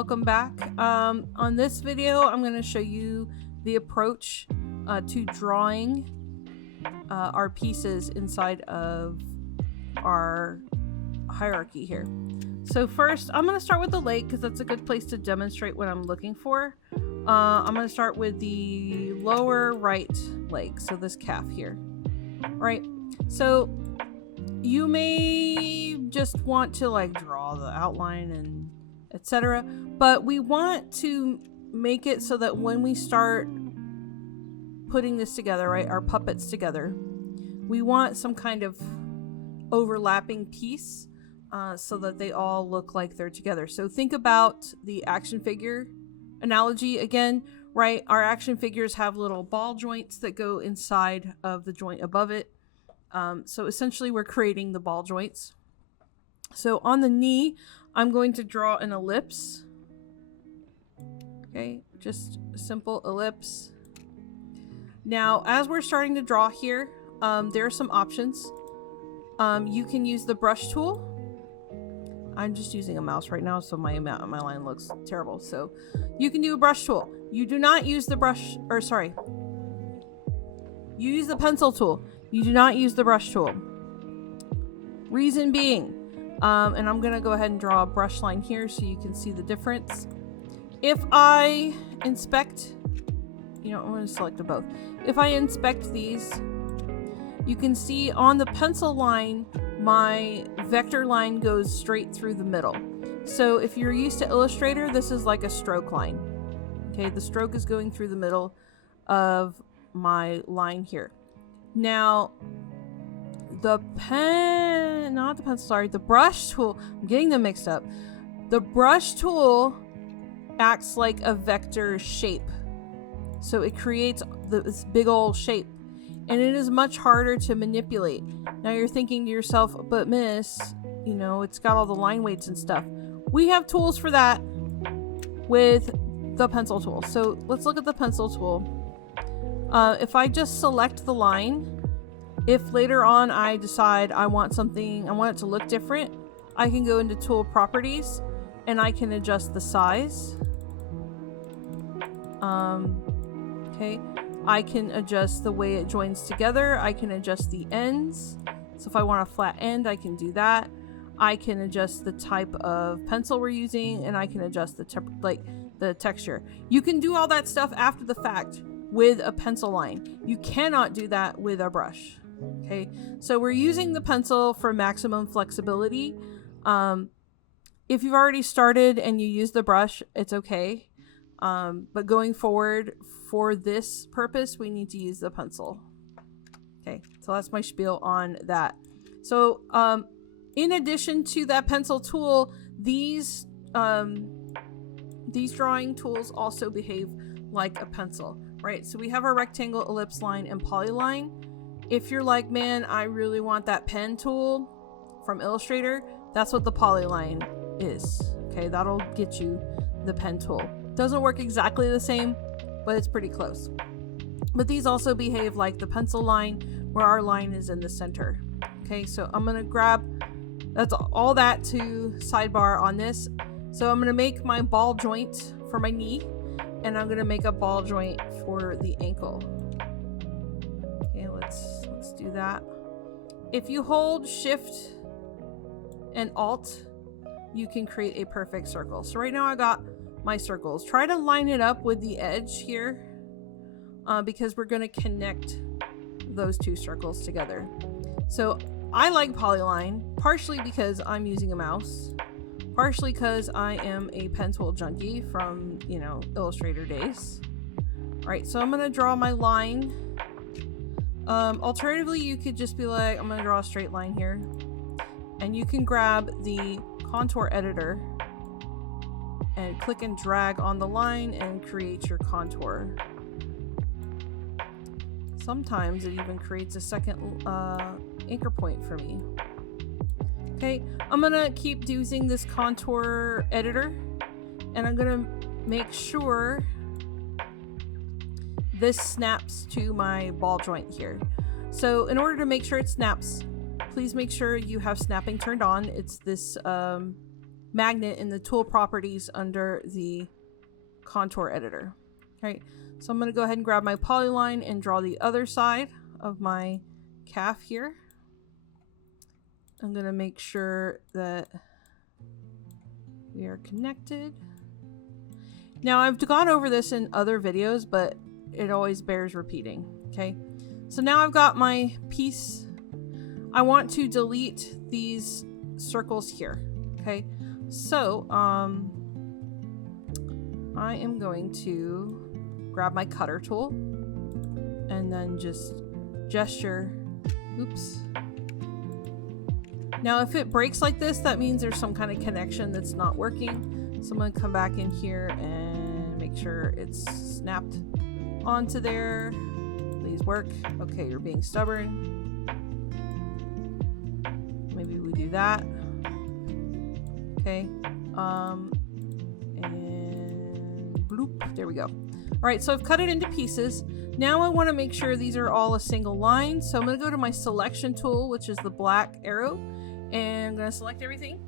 welcome back. On this video, I'm going to show you the approach to drawing our pieces inside of our hierarchy here. So first, I'm going to start with the lake because that's a good place to demonstrate what I'm looking for. I'm going to start with the lower right leg, so this calf here. All right, so you may just want to like draw the outline and etc. But we want to make it so that when we start putting this together, right, our puppets together, we want some kind of overlapping piece so that they all look like they're together. So think about the action figure analogy again, right? Our action figures have little ball joints that go inside of the joint above it. So essentially we're creating the ball joints. So on the knee, I'm going to draw an ellipse. Okay, just a simple ellipse. Now, as we're starting to draw here, there are some options. You can use the brush tool. I'm just using a mouse right now, so my line looks terrible. So you can do a brush tool. You do not use the brush, or sorry. You use the pencil tool. You do not use the brush tool. Reason being, and I'm going to go ahead and draw a brush line here so you can see the difference. If I inspect, I'm going to select the both. If I inspect these, you can see on the pencil line, my vector line goes straight through the middle. So if you're used to Illustrator, this is like a stroke line. Okay, the stroke is going through the middle of my line here. Now, the brush tool, I'm getting them mixed up. The brush tool acts like a vector shape. So it creates this big old shape. And it is much harder to manipulate. Now you're thinking to yourself, but miss, it's got all the line weights and stuff. We have tools for that with the pencil tool. So let's look at the pencil tool. If I just select the line, if later on I decide I want it to look different, I can go into tool properties and I can adjust the size. Okay, I can adjust the way it joins together. I can adjust the ends. So if I want a flat end, I can do that. I can adjust the type of pencil we're using, and I can adjust the texture. You can do all that stuff after the fact with a pencil line. You cannot do that with a brush. Okay, so we're using the pencil for maximum flexibility. If you've already started and you use the brush, it's okay. But going forward, for this purpose, we need to use the pencil. Okay, so that's my spiel on that. So in addition to that pencil tool, these drawing tools also behave like a pencil, right? So we have our rectangle, ellipse line, and polyline. If you're like, man, I really want that pen tool from Illustrator, that's what the polyline is. Okay, that'll get you the pen tool. Doesn't work exactly the same, but it's pretty close. But these also behave like the pencil line, where our line is in the center. Okay, so I'm gonna grab, that's all that to sidebar on this. So I'm gonna make my ball joint for my knee, and I'm gonna make a ball joint for the ankle. Okay, let's do that. If you hold Shift and Alt, you can create a perfect circle. So right now I got my circles. Try to line it up with the edge here because we're going to connect those two circles together. So I like polyline, partially because I'm using a mouse, partially because I am a pen tool junkie from, Illustrator days. All right, so I'm going to draw my line. Alternatively, you could just be like, I'm going to draw a straight line here, and you can grab the contour editor and click and drag on the line and create your contour. Sometimes it even creates a second anchor point for me. Okay, I'm gonna keep using this contour editor, and I'm gonna make sure this snaps to my ball joint here. So in order to make sure it snaps, please make sure you have snapping turned on. It's this magnet in the tool properties under the contour editor. Right, so I'm going to go ahead and grab my polyline and draw the other side of my calf here. I'm going to make sure that we are connected. Now, I've gone over this in other videos, but it always bears repeating. Okay, so now I've got my piece. I want to delete these circles here. Okay, so I am going to grab my cutter tool and then just gesture. Oops. Now if it breaks like this, that means there's some kind of connection that's not working. So I'm going to come back in here and make sure it's snapped onto there. Please work. Okay, you're being stubborn. Maybe we do that. Okay. And bloop. There we go. Alright, so I've cut it into pieces. Now I want to make sure these are all a single line. So I'm going to go to my selection tool, which is the black arrow. And I'm going to select everything.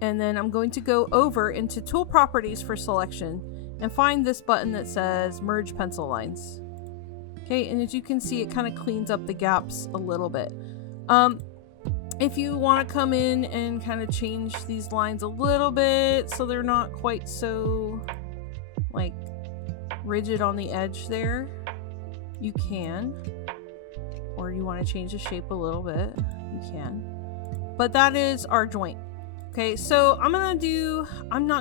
And then I'm going to go over into tool properties for selection and find this button that says merge pencil lines. Okay, and as you can see, it kind of cleans up the gaps a little bit. If you want to come in and kind of change these lines a little bit so they're not quite so like rigid on the edge there, you can. Or you want to change the shape a little bit, you can. But that is our joint. Okay, so I'm not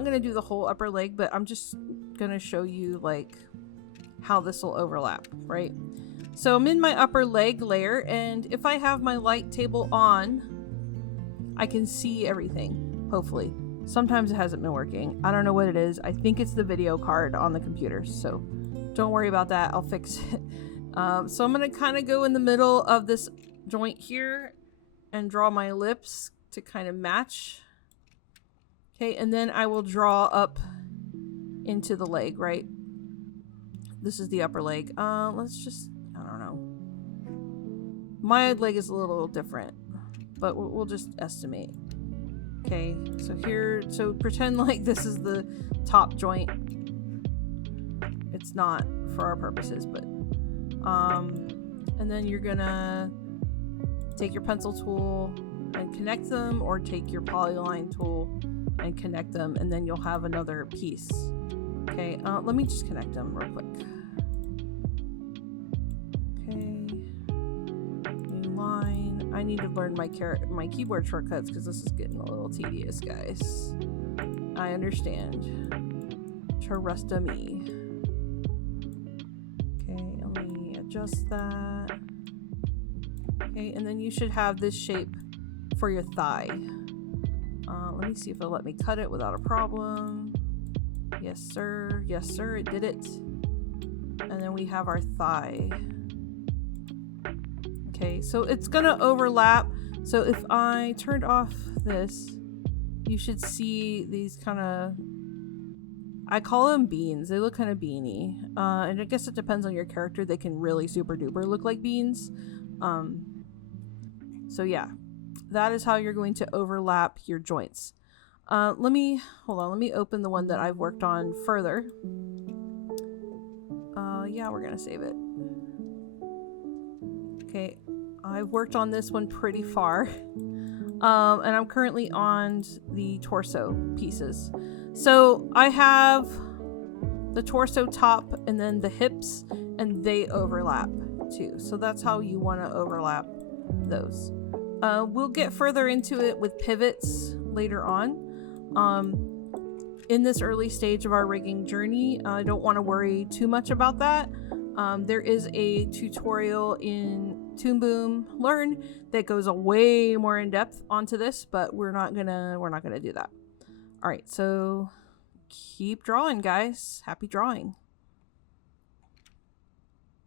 gonna do the whole upper leg, but I'm just gonna show you like how this will overlap, right? So I'm in my upper leg layer, and if I have my light table on, I can see everything, hopefully. Sometimes it hasn't been working. I don't know what it is. I think it's the video card on the computer, so don't worry about that. I'll fix it. So I'm gonna kind of go in the middle of this joint here and draw my ellipse to kind of match. Okay, and then I will draw up into the leg, right? This is the upper leg. Let's just, I don't know. My leg is a little different, but we'll just estimate. Okay, so here, so pretend like this is the top joint. It's not for our purposes, but, and then you're gonna take your pencil tool and connect them, or take your polyline tool and connect them, and then you'll have another piece. Okay, let me just connect them real quick. Okay, new line. I need to learn my keyboard shortcuts because this is getting a little tedious, guys. I understand. Trust me. Okay, let me adjust that. Okay, and then you should have this shape for your thigh. Let me see if it'll let me cut it without a problem. Yes, sir. Yes, sir. It did it. And then we have our thigh. Okay, so it's gonna overlap. So if I turned off this, you should see these kind of, I call them beans. They look kind of beany. And I guess it depends on your character. They can really super duper look like beans. So yeah, that is how you're going to overlap your joints. Let me open the one that I've worked on further. Yeah, we're gonna save it. Okay, I've worked on this one pretty far. And I'm currently on the torso pieces. So I have the torso top and then the hips, and they overlap too. So that's how you want to overlap those. We'll get further into it with pivots later on. In this early stage of our rigging journey, I don't want to worry too much about that. There is a tutorial in Toon Boom Learn that goes a way more in depth onto this, but we're not gonna do that. All right, so keep drawing, guys. Happy drawing.